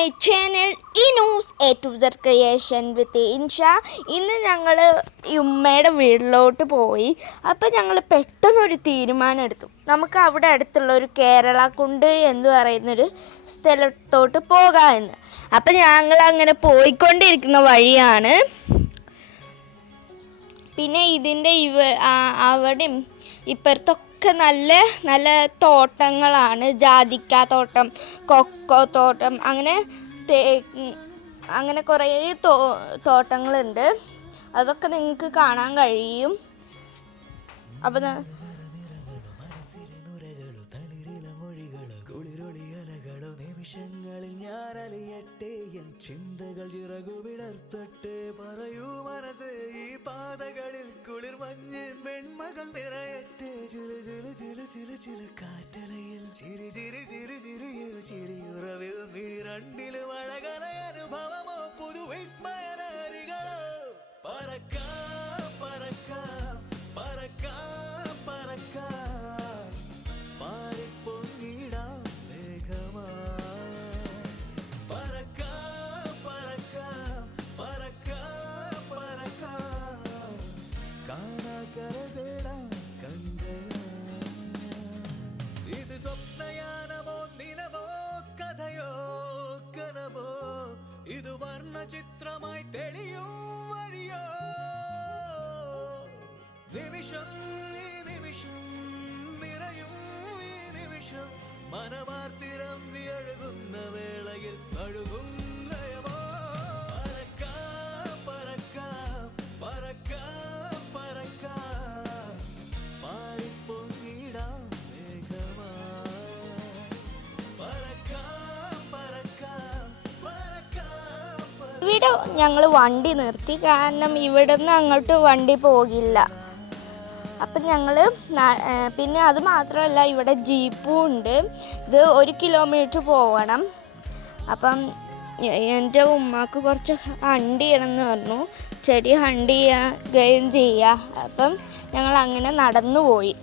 My channel ഇനൂസ് A to Z creation with Insha. ഇന്ന് ഞങ്ങൾ ഉമ്മയുടെ വീട്ടിലോട്ട് പോയി. അപ്പം ഞങ്ങൾ പെട്ടെന്നൊരു തീരുമാനം എടുത്തു, നമുക്ക് അവിടെ അടുത്തുള്ള ഒരു കേരളക്കുണ്ട് എന്ന് പറയുന്നൊരു സ്ഥലത്തോട്ട് പോകാമെന്ന്. അപ്പം ഞങ്ങൾ അങ്ങനെ പോയിക്കൊണ്ടിരിക്കുന്ന വഴിയാണ്. പിന്നെ ഇതിൻ്റെ അവിടെയും ഇപ്പുറത്തൊക്കെ നല്ല നല്ല തോട്ടങ്ങളാണ്. ജാതിക്ക തോട്ടം, കൊക്കോ തോട്ടം, അങ്ങനെ കുറേ തോട്ടങ്ങളുണ്ട്. അതൊക്കെ നിങ്ങൾക്ക് കാണാൻ കഴിയും. അപ്പം നിമിഷങ്ങളിൽ ഞാനലിയട്ടെ, എൻ ചിന്തകൾ ചിറകു വിടർത്തട്ടെ. പറയൂ മനസ്സേ, ഈ പാതകളിൽ കുളിർ മഞ്ഞിൻ വെൺമകൾ നിറയട്ടെ. ചില ചില ചില ചില ചില കാറ്റലയിൽ ചിരി ചിരി ചിരി ചിരിയോ ചിരിയുറവിൽ രണ്ടിലും അഴകല അനുഭവമോ പുതുവിസ്മയലരികളോ. പറക്കാം പറക്കാം പറക്കാം പറക്കാം പാറിപ്പൊങ്ങിടാം മേഘമാ. പറക്കാം പറക്കാം പറക്കാം പറക്കാം കാണാക്കര തേടാം കണ്ടയാ. ഇത് സ്വപ്നയാനമോ നിലവോ കഥയോ കനവോ, ഇത് വർണ്ണചിത്രമായി തെളിയും വഴിയോ. നിമിഷം ഈ നിമിഷം നിറയും ഈ നിമിഷം, മനമാർത്തിരം വിയഴുകുന്ന വേളയിൽ കഴുകും ലയമോ. പറക്കാം പറക്കാം പറക്കാം പറക്കാം പാറിപ്പൊങ്ങിടാം മേഘമാ. പറക്കാം പറക്കാം പറക്കാം. ഇവിടെ ഞങ്ങൾ വണ്ടി നിർത്തി, കാരണം ഇവിടെ നിന്ന് അങ്ങോട്ട് വണ്ടി പോകില്ല. അപ്പം ഞങ്ങൾ പിന്നെ അത് മാത്രമല്ല, ഇവിടെ ജീപ്പും ഉണ്ട്. ഇത് 1 കിലോമീറ്റർ പോകണം. അപ്പം എൻ്റെ ഉമ്മാക്ക് കുറച്ച് ഹണ്ട് ചെയ്യണമെന്ന് പറഞ്ഞു, ചെടി ഹണ്ട് ചെയ്യുകയും ചെയ്യുക. അപ്പം ഞങ്ങൾ അങ്ങനെ നടന്നു പോയി.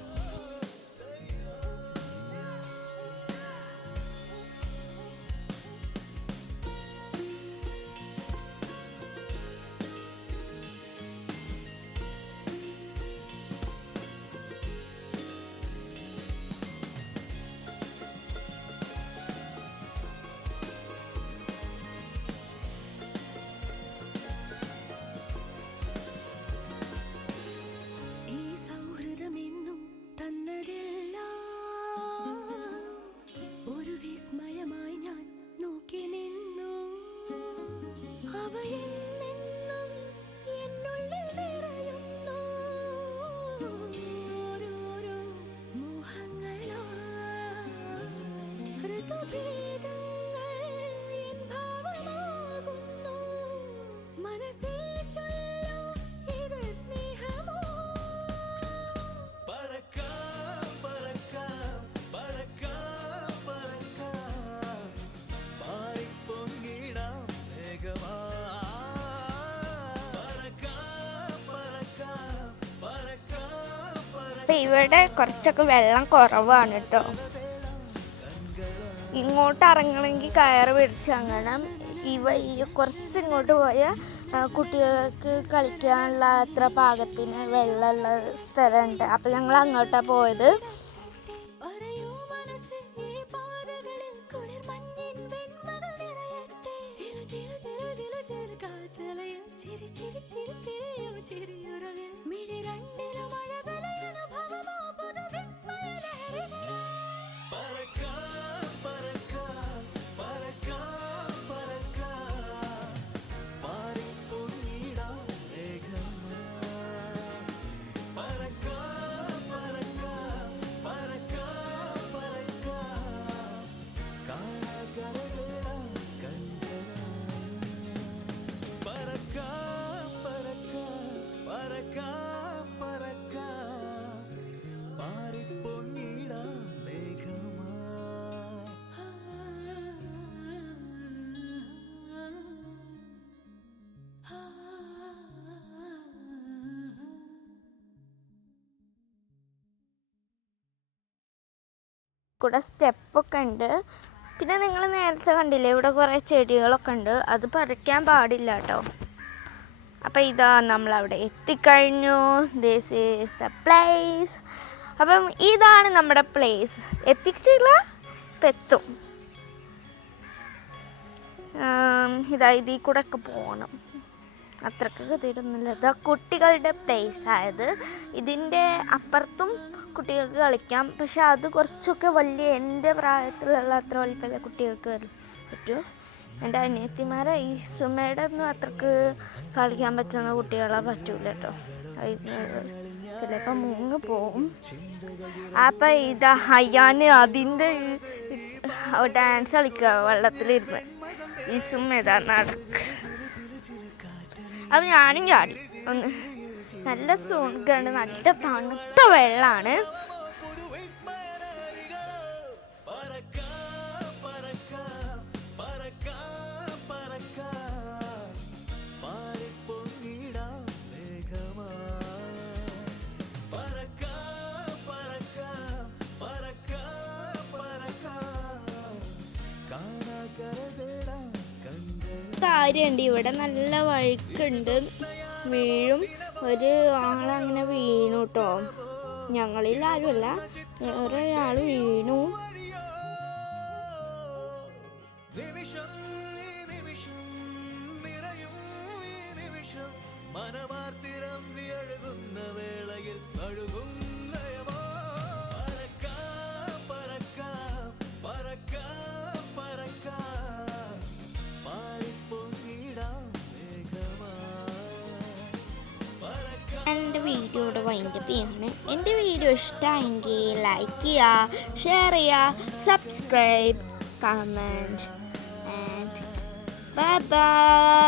അപ്പം ഇവിടെ കുറച്ചൊക്കെ വെള്ളം കുറവാണ് കേട്ടോ. ഇങ്ങോട്ട് ഇറങ്ങണമെങ്കിൽ കയറ് പിടിച്ച് അങ്ങനെ കുറച്ച് ഇങ്ങോട്ട് പോയാൽ കുട്ടികൾക്ക് കളിക്കാനുള്ള അത്ര പാകത്തിന് വെള്ളമുള്ള സ്ഥലമുണ്ട്. അപ്പം ഞങ്ങൾ അങ്ങോട്ടാണ് പോയത്. കൂടെ സ്റ്റെപ്പൊക്കെ ഉണ്ട്. പിന്നെ നിങ്ങൾ നേരത്തെ കണ്ടില്ലേ ഇവിടെ കുറേ ചെടികളൊക്കെ ഉണ്ട്, അത് പറിക്കാൻ പാടില്ല കേട്ടോ. അപ്പം ഇതാ നമ്മളവിടെ എത്തിക്കഴിഞ്ഞു. This is the place. അപ്പം ഇതാണ് നമ്മുടെ പ്ലേസ്. എത്തിയിട്ടില്ല, ഇപ്പം എത്തും. ഇതാ ഇതിൽ കൂടെ ഒക്കെ പോകണം, അത്രക്കൊക്കെ തീരുന്നില്ല. ഇതാ കുട്ടികളുടെ പ്ലേസ് ആയത്. ഇതിൻ്റെ അപ്പുറത്തും കുട്ടികൾക്ക് കളിക്കാം, പക്ഷെ അത് കുറച്ചൊക്കെ വലിയ എൻ്റെ പ്രായത്തിലുള്ള അത്ര വലിപ്പമല്ല കുട്ടികൾക്ക് പറ്റൂ. എൻ്റെ അനിയത്തിമാരെ ഈ സുമയുടെ ഒന്നും അത്രക്ക് കളിക്കാൻ പറ്റുന്ന കുട്ടികളെ പറ്റൂല കേട്ടോ. ചിലപ്പോൾ മുങ്ങ് പോവും. അപ്പം ഇതാ അയ്യാൻ അതിൻ്റെ ഡാൻസ് കളിക്കുക വെള്ളത്തിലിരുന്ന്. ഈ സുമ ഇതാ നടക്കുക. അപ്പം ഞാനും ചാടി ഒന്ന്. നല്ല സുഖമാണ്, നല്ല തണുത്ത വെള്ളമാണ്. കാര്യമുണ്ട്, ഇവിടെ നല്ല വഴുക്കുണ്ട്, വീഴും. ഒരു ആളങ്ങനെ വീണു കേട്ടോ. ഞങ്ങളിൽ ആരുമല്ല, വേറൊരാൾ വീണു. എൻ്റെ വീഡിയോയുടെ വൈൻഡപ്പ് ചെയ്യാണ്. എൻ്റെ വീഡിയോ ഇഷ്ടമായെങ്കിൽ ലൈക്ക് ചെയ്യുക, ഷെയർ ചെയ്യുക, subscribe, comment and bye bye.